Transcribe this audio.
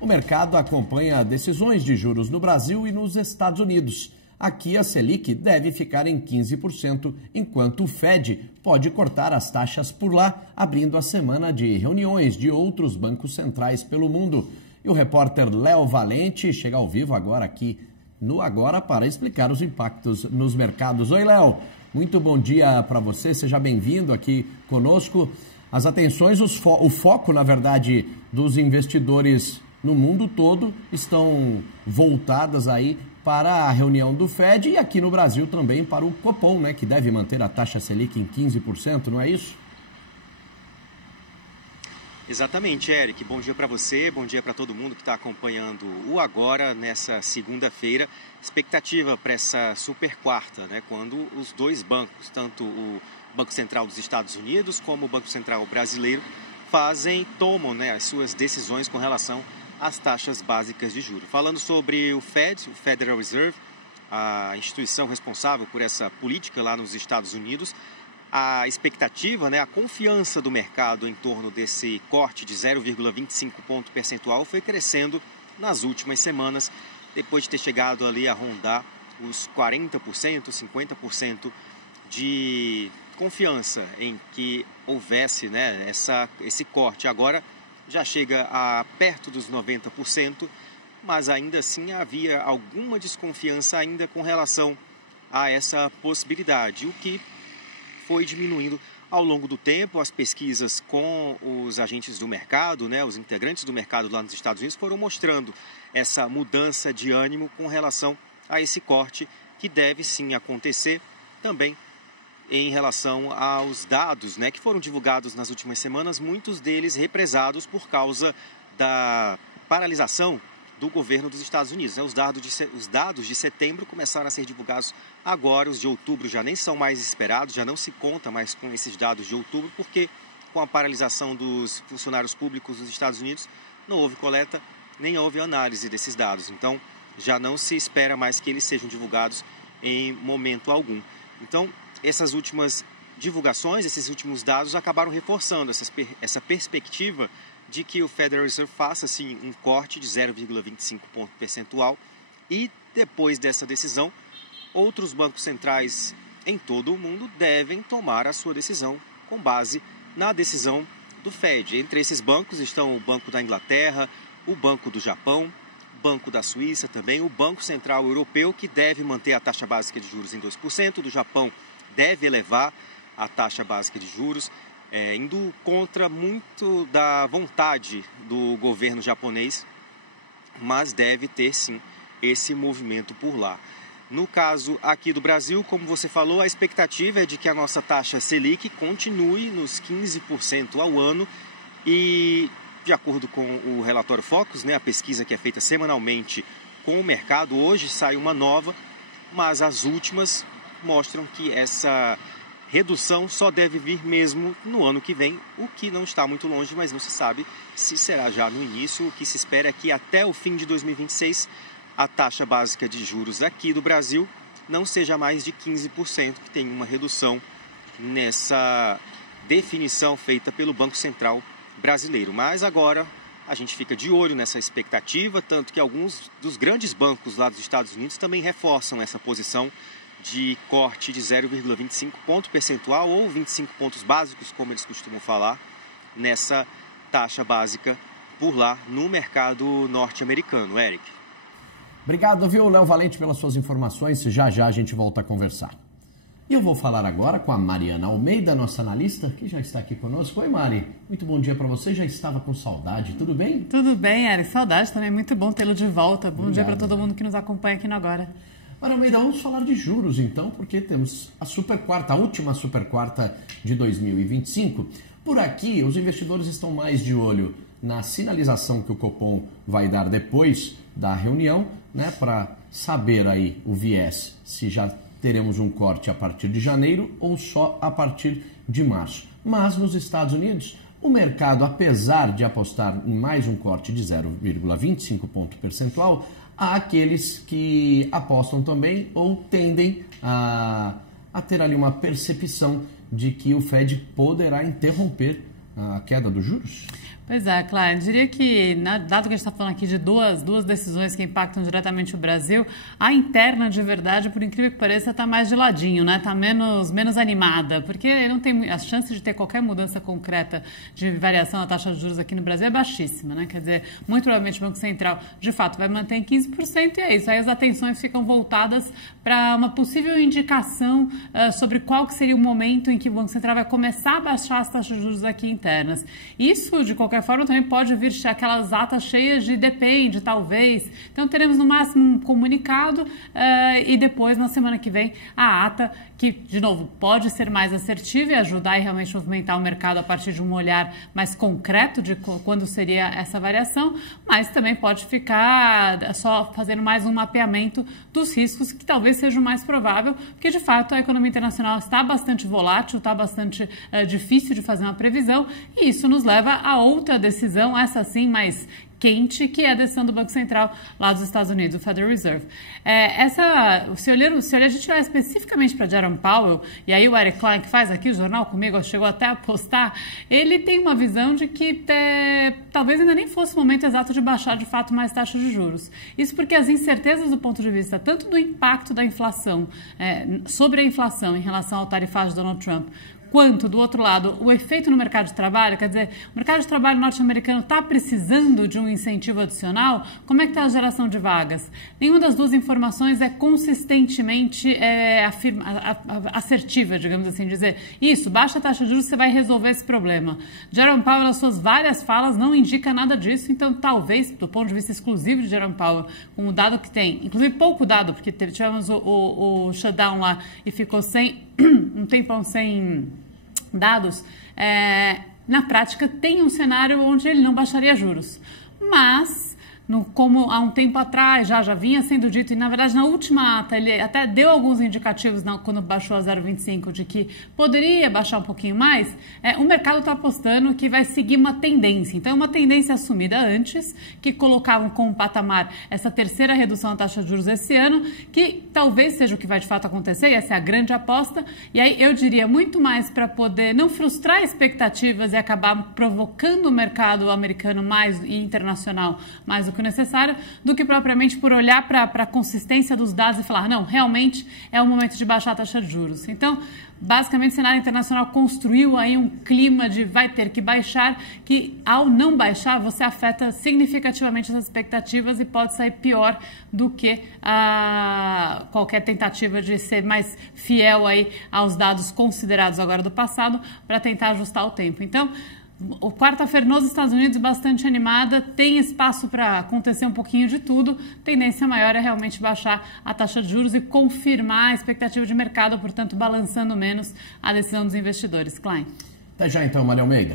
O mercado acompanha decisões de juros no Brasil e nos Estados Unidos. Aqui a Selic deve ficar em 15%, enquanto o Fed pode cortar as taxas por lá, abrindo a semana de reuniões de outros bancos centrais pelo mundo. E o repórter Léo Valente chega ao vivo agora aqui no Agora para explicar os impactos nos mercados. Oi, Léo, muito bom dia para você, seja bem-vindo aqui conosco. As atenções, o foco, na verdade, dos investidores no mundo todo estão voltadas aí para a reunião do Fed e aqui no Brasil também para o Copom, né, que deve manter a taxa Selic em 15%, não é isso? Exatamente, Eric. Bom dia para você, bom dia para todo mundo que está acompanhando o Agora nessa segunda-feira. Expectativa para essa super quarta, né, quando os dois bancos, tanto o Banco Central dos Estados Unidos como o Banco Central brasileiro, tomam, né, as suas decisões com relação às taxas básicas de juros. Falando sobre o Fed, o Federal Reserve, a instituição responsável por essa política lá nos Estados Unidos, a expectativa, né, a confiança do mercado em torno desse corte de 0,25 ponto percentual foi crescendo nas últimas semanas, depois de ter chegado ali a rondar os 40%, 50% de confiança em que houvesse, né, esse corte. Agora já chega a perto dos 90%, mas ainda assim havia alguma desconfiança ainda com relação a essa possibilidade, o que foi diminuindo ao longo do tempo. As pesquisas com os agentes do mercado, né, os integrantes do mercado lá nos Estados Unidos, foram mostrando essa mudança de ânimo com relação a esse corte que deve sim acontecer também em relação aos dados, né, que foram divulgados nas últimas semanas, muitos deles represados por causa da paralisação do governo dos Estados Unidos. Os dados de setembro começaram a ser divulgados agora, os de outubro já nem são mais esperados, já não se conta mais com esses dados de outubro, porque com a paralisação dos funcionários públicos dos Estados Unidos não houve coleta, nem houve análise desses dados. Então, já não se espera mais que eles sejam divulgados em momento algum. Então, essas últimas divulgações, esses últimos dados acabaram reforçando essa perspectiva de que o Federal Reserve faça, sim, um corte de 0,25 ponto percentual e, depois dessa decisão, outros bancos centrais em todo o mundo devem tomar a sua decisão com base na decisão do Fed. Entre esses bancos estão o Banco da Inglaterra, o Banco do Japão, o Banco da Suíça também, o Banco Central Europeu, que deve manter a taxa básica de juros em 2%, do Japão deve elevar a taxa básica de juros, indo contra muito da vontade do governo japonês, mas deve ter sim esse movimento por lá. No caso aqui do Brasil, como você falou, a expectativa é de que a nossa taxa Selic continue nos 15% ao ano e, de acordo com o relatório Focus, né, a pesquisa que é feita semanalmente com o mercado, hoje sai uma nova, mas as últimas mostram que essa redução só deve vir mesmo no ano que vem, o que não está muito longe, mas não se sabe se será já no início. O que se espera é que até o fim de 2026 a taxa básica de juros aqui do Brasil não seja mais de 15%, que tem uma redução nessa definição feita pelo Banco Central brasileiro. Mas agora a gente fica de olho nessa expectativa, tanto que alguns dos grandes bancos lá dos Estados Unidos também reforçam essa posição de corte de 0,25 ponto percentual ou 25 pontos básicos, como eles costumam falar, nessa taxa básica por lá no mercado norte-americano. Eric. Obrigado, viu, Léo Valente, pelas suas informações. Já já a gente volta a conversar. E eu vou falar agora com a Mariana Almeida, nossa analista, que já está aqui conosco. Oi, Mari. Muito bom dia para você. Já estava com saudade. Tudo bem? Tudo bem, Eric. Saudade também. Muito bom tê-lo de volta. Bom dia para todo mundo que nos acompanha aqui no Agora. Mari Almeida, vamos falar de juros, então, porque temos a última super quarta de 2025. Por aqui, os investidores estão mais de olho na sinalização que o Copom vai dar depois da reunião, né, para saber aí o viés, se já teremos um corte a partir de janeiro ou só a partir de março. Mas nos Estados Unidos, o mercado, apesar de apostar em mais um corte de 0,25 ponto percentual, há aqueles que apostam também ou tendem a ter ali uma percepção de que o Fed poderá interromper a queda dos juros? Pois é, Klein, diria que, dado que a gente está falando aqui de duas decisões que impactam diretamente o Brasil, a interna, de verdade, por incrível que pareça, está mais de ladinho, né? Está menos animada, porque não tem a chance de ter qualquer mudança concreta de variação da taxa de juros aqui no Brasil é baixíssima, né? Quer dizer, muito provavelmente o Banco Central, de fato, vai manter em 15% e é isso. Aí as atenções ficam voltadas para uma possível indicação sobre qual que seria o momento em que o Banco Central vai começar a baixar as taxas de juros aqui internas. Isso, de qualquer forma, também pode vir aquelas atas cheias de depende, talvez. Então, teremos no máximo um comunicado e depois, na semana que vem, a ata que, de novo, pode ser mais assertiva e ajudar e realmente movimentar o mercado a partir de um olhar mais concreto de quando seria essa variação, mas também pode ficar só fazendo mais um mapeamento dos riscos, que talvez seja o mais provável, porque, de fato, a economia internacional está bastante volátil, está bastante difícil de fazer uma previsão, e isso nos leva a outra decisão, essa sim mais quente, que é a decisão do Banco Central lá dos Estados Unidos, o Federal Reserve. Se a gente olhar especificamente para Jerome Powell, e aí o Eric Klein, que faz aqui o jornal comigo, chegou até a postar, ele tem uma visão de que talvez ainda nem fosse o momento exato de baixar de fato mais taxas de juros. Isso porque as incertezas do ponto de vista tanto do impacto da inflação, sobre a inflação em relação ao tarifário de Donald Trump, quanto, do outro lado, o efeito no mercado de trabalho, quer dizer, o mercado de trabalho norte-americano está precisando de um incentivo adicional? Como é que está a geração de vagas? Nenhuma das duas informações é consistentemente assertiva, digamos assim, dizer isso, baixa a taxa de juros, você vai resolver esse problema. Jerome Powell, nas suas várias falas, não indica nada disso, então talvez, do ponto de vista exclusivo de Jerome Powell, com o dado que tem, inclusive pouco dado, porque tivemos o shutdown lá e ficou um tempão sem dados, na prática tem um cenário onde ele não baixaria juros. Mas, como há um tempo atrás já vinha sendo dito, e na verdade na última ata ele até deu alguns indicativos quando baixou a 0,25 de que poderia baixar um pouquinho mais, o mercado está apostando que vai seguir uma tendência. Então, uma tendência assumida antes, que colocavam como patamar essa terceira redução da taxa de juros esse ano, que talvez seja o que vai de fato acontecer, e essa é a grande aposta. E aí eu diria muito mais para poder não frustrar expectativas e acabar provocando o mercado americano mais e internacional mais do que necessário, do que propriamente por olhar para a consistência dos dados e falar, não, realmente é o momento de baixar a taxa de juros. Então, basicamente, o cenário internacional construiu aí um clima de vai ter que baixar, que ao não baixar, você afeta significativamente as expectativas e pode sair pior do que qualquer tentativa de ser mais fiel aí aos dados considerados agora do passado para tentar ajustar o tempo. Então, o quarta-feira nos Estados Unidos bastante animada, tem espaço para acontecer um pouquinho de tudo, tendência maior é realmente baixar a taxa de juros e confirmar a expectativa de mercado, portanto balançando menos a decisão dos investidores. Klein. Até já então, Maria Almeida.